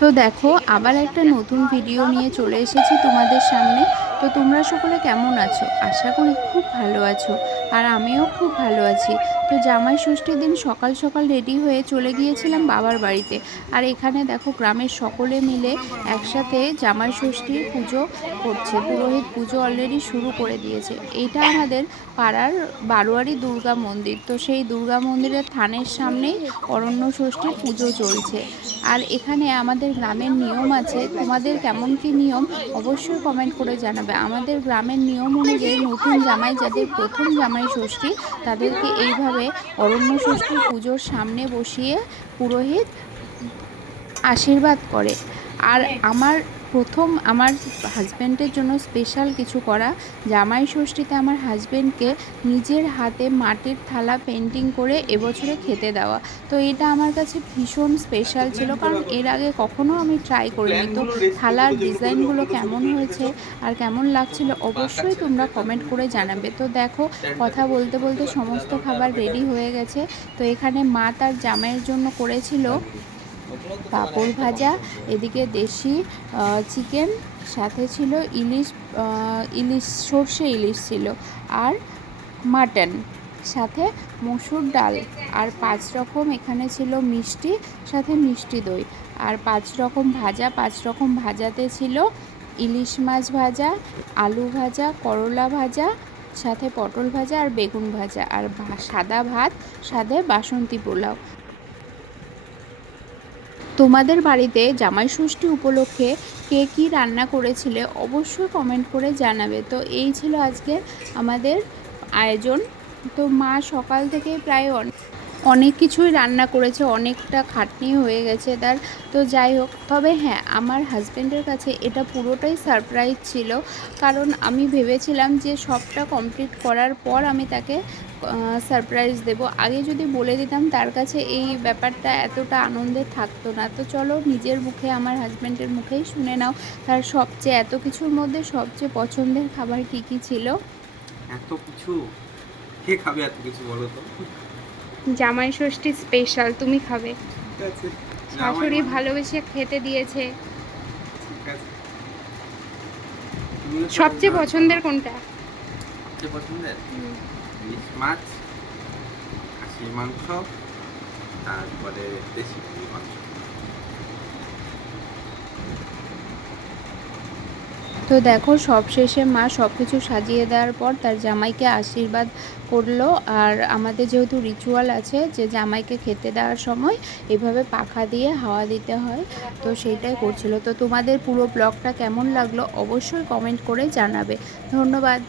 তো দেখো আবার একটা নতুন ভিডিও নিয়ে চলে এসেছি তোমাদের সামনে। তো তোমরা সকলে কেমন আছো? আশা করি খুব ভালো আছো, আর আমিও খুব ভালো আছি। তো জামাই ষষ্ঠীর দিন সকাল সকাল রেডি হয়ে চলে গিয়েছিলাম বাবার বাড়িতে। আর এখানে দেখো গ্রামের সকলে মিলে একসাথে জামাই ষষ্ঠীর পুজো করছে। পুরোহিত পুজো অলরেডি শুরু করে দিয়েছে। এইটা আমাদের পাড়ার বারোয়ারি দুর্গা মন্দির। তো সেই দুর্গা মন্দিরের থানের সামনেই অরণ্য ষষ্ঠীর পুজো চলছে। আর এখানে আমাদের গ্রামের নিয়ম আছে, তোমাদের কেমন কি নিয়ম অবশ্যই কমেন্ট করে জানাবে। আমাদের গ্রামের নিয়ম অনুযায়ী নতুন জামাই যাদের প্রথম জামাই ষষ্ঠী, তাদেরকে এইভাবে অরণ্য ষষ্ঠীর পুজোর সামনে বসিয়ে পুরোহিত আশীর্বাদ করে। আর আমার হাজব্যান্ডের জন্য স্পেশাল কিছু করা, জামাই ষষ্ঠীতে আমার হাজব্যান্ডকে নিজের হাতে মাটির থালা পেন্টিং করে এবছরে খেতে দেওয়া। তো এটা আমার কাছে ভীষণ স্পেশাল ছিল, কারণ এর আগে কখনো আমি ট্রাই করিনি। তো থালার ডিজাইনগুলো কেমন হয়েছে আর কেমন লাগছিল অবশ্যই তোমরা কমেন্ট করে জানাবে। তো দেখো কথা বলতে বলতে সমস্ত খাবার রেডি হয়ে গেছে। তো এখানে মা তার জামাইয়ের জন্য করেছিল পাঁপড় ভাজা, এদিকে দেশি চিকেন, সাথে ছিল ইলিশ সর্ষে ইলিশ ছিল, আর মাটন, সাথে মসুর ডাল, আর 5 রকম এখানে ছিল মিষ্টি, সাথে মিষ্টি দই, আর 5 রকম ভাজা। 5 রকম ভাজাতে ছিল ইলিশ মাছ ভাজা, আলু ভাজা, করলা ভাজা, সাথে পটল ভাজা আর বেগুন ভাজা, আর সাদা ভাত, সাথে বাসন্তী পোলাও। তোমাদের বাড়িতে জামাই ষষ্ঠী উপলক্ষে কে কী রান্না করেছিলে অবশ্যই কমেন্ট করে জানাবে। তো এই ছিল আজকে আমাদের আয়োজন। তো মা সকাল থেকে প্রায় অনেক কিছুই রান্না করেছে, অনেকটা খাটনি হয়ে গেছে তার। তো যাই হোক, তবে হ্যাঁ, আমার হাজব্যান্ডের কাছে এটা পুরোটাই সারপ্রাইজ ছিল, কারণ আমি ভেবেছিলাম যে সবটা কমপ্লিট করার পর আমি তাকে সারপ্রাইজ দেব। আগে যদি বলে দিতাম তার কাছে এই ব্যাপারটা এতটা আনন্দের থাকতো না। তো চলো নিজের মুখে, আমার হাজব্যান্ডের মুখেই শুনে নাও তার সবচেয়ে এত কিছুর মধ্যে সবচেয়ে পছন্দের খাবার কী কী ছিল। এত কিছু কে খাবে? এত কিছু বলো তো। জামাই ষষ্ঠী স্পেশাল, তুমি খাবে। ঠিক আছে, শাশুড়ি ভালোবেসে খেতে দিয়েছে। ঠিক আছে। তুমিও তো সবচেয়ে নাও। পছন্দের কোনটা? সবচেয়ে পছন্দের ইলিশ মাছ, খাসির মাংস, তারপরে দেশি মুরগির মাংস। তো দেখো সবশেষে মা সব কিছু সাজিয়ে দেওয়ার পর তার জামাইকে আশীর্বাদ করলো। আর আমাদের যেহেতু রিচুয়াল আছে যে জামাইকে খেতে দেওয়ার সময় এভাবে পাখা দিয়ে হাওয়া দিতে হয়, তো সেইটাই করছিল। তো তোমাদের পুরো ব্লগটা কেমন লাগলো অবশ্যই কমেন্ট করে জানাবে। ধন্যবাদ।